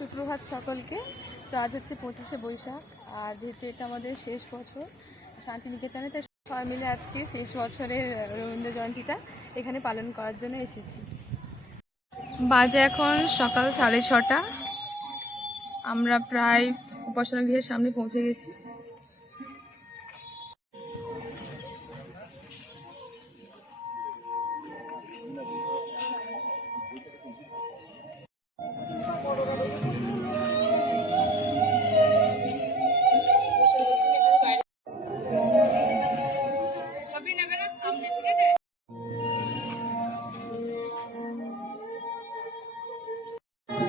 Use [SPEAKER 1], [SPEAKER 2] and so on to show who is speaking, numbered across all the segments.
[SPEAKER 1] সুপ্রভাত সকলকে। তো আজ হচ্ছে পঁচিশে বৈশাখ, আর যেহেতু এটা আমাদের শেষ বছর, শান্তিনিকেতনে, তাই সবাই মিলে আজকে শেষ বছরের রবীন্দ্র জয়ন্তীটা এখানে পালন করার জন্য এসেছি। বাজে এখন সকাল সাড়ে ছটা। আমরা প্রায় উপাসনা গৃহের সামনে পৌঁছে গেছি।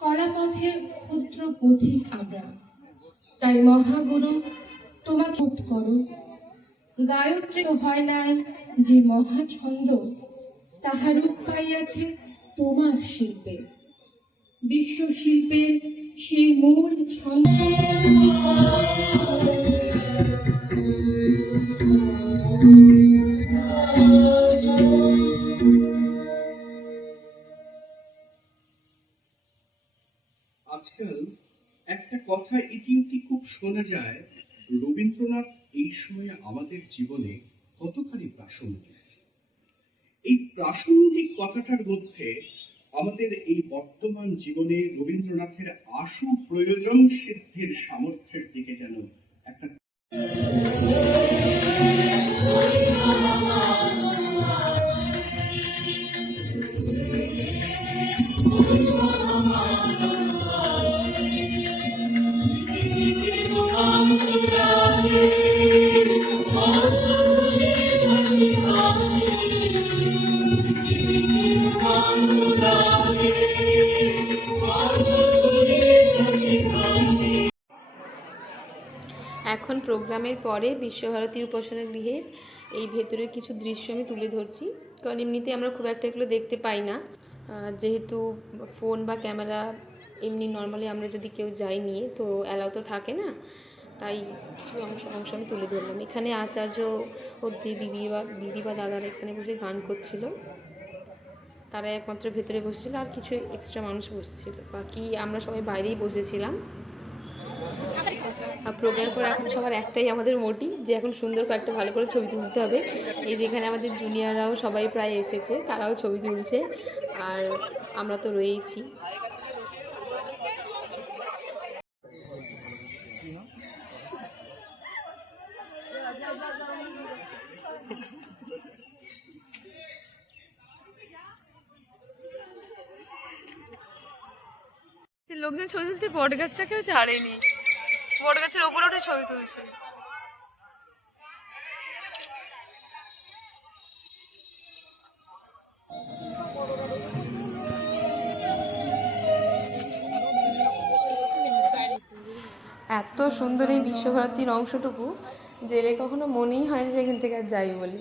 [SPEAKER 2] কলাপথের ক্ষুদ্র পথিক আমরা। তাই মহাগুরু তোমাকে করো। গায়ত্রী হয় নাই যে মহাছন্দ তাহা রূপ পাইয়াছে তোমার শিল্পে। বিশ্ব শিল্পের সেই মূল ছন্দ।
[SPEAKER 3] আজকাল একটা কথা ইতিউতি খুব শোনা যায় রবীন্দ্রনাথ এই সময়ে আমাদের জীবনে কতখানি প্রাসঙ্গিক? এই প্রাসঙ্গিক কথাটার মধ্যে আমাদের এই বর্তমান জীবনে রবীন্দ্রনাথের আশু প্রয়োজন সিদ্ধির সামর্থ্যের দিকে যেন একটা
[SPEAKER 1] এখন প্রোগ্রামের পরে বিশ্বভারতী উপাসনা গৃহের এই ভেতরের কিছু দৃশ্য আমি তুলে ধরছি। কারণ এমনিতে আমরা খুব একটা এগুলো দেখতে পাই না। যেহেতু ফোন বা ক্যামেরা এমনি নর্মালি আমরা যদি কেউ যাই নিয়ে, তো অ্যালাউ তো থাকে না। তাই কিছু অংশ অংশ আমি তুলে ধরলাম। এখানে আচার্য ও দিদি বা দিদি বা দাদারা এখানে বসে গান করছিল। তারা একমাত্র ভেতরে বসেছিল আর কিছু এক্সট্রা মানুষ বসেছিল। বাকি আমরা সবাই বাইরেই বসেছিলাম। আর প্রোগ্রাম পর এখন সবার একটাই আমাদের মোটি, যে এখন সুন্দর কয়েকটা ভালো করে ছবি তুলতে হবে। এই যেখানে আমাদের জুনিয়ররাও সবাই প্রায় এসেছে, তারাও ছবি তুলছে। আর আমরা তো রয়েইছি। লোকজন ছবি তুলতে বট গাছটাকেও ছাড়েনি। বট গাছের ওপরে উঠে ছবি তুলছে। এত সুন্দর এই বিশ্বভারতীর অংশটুকু, জেলে কখনো মনেই হয় যে এখান থেকে আর যাই বলে।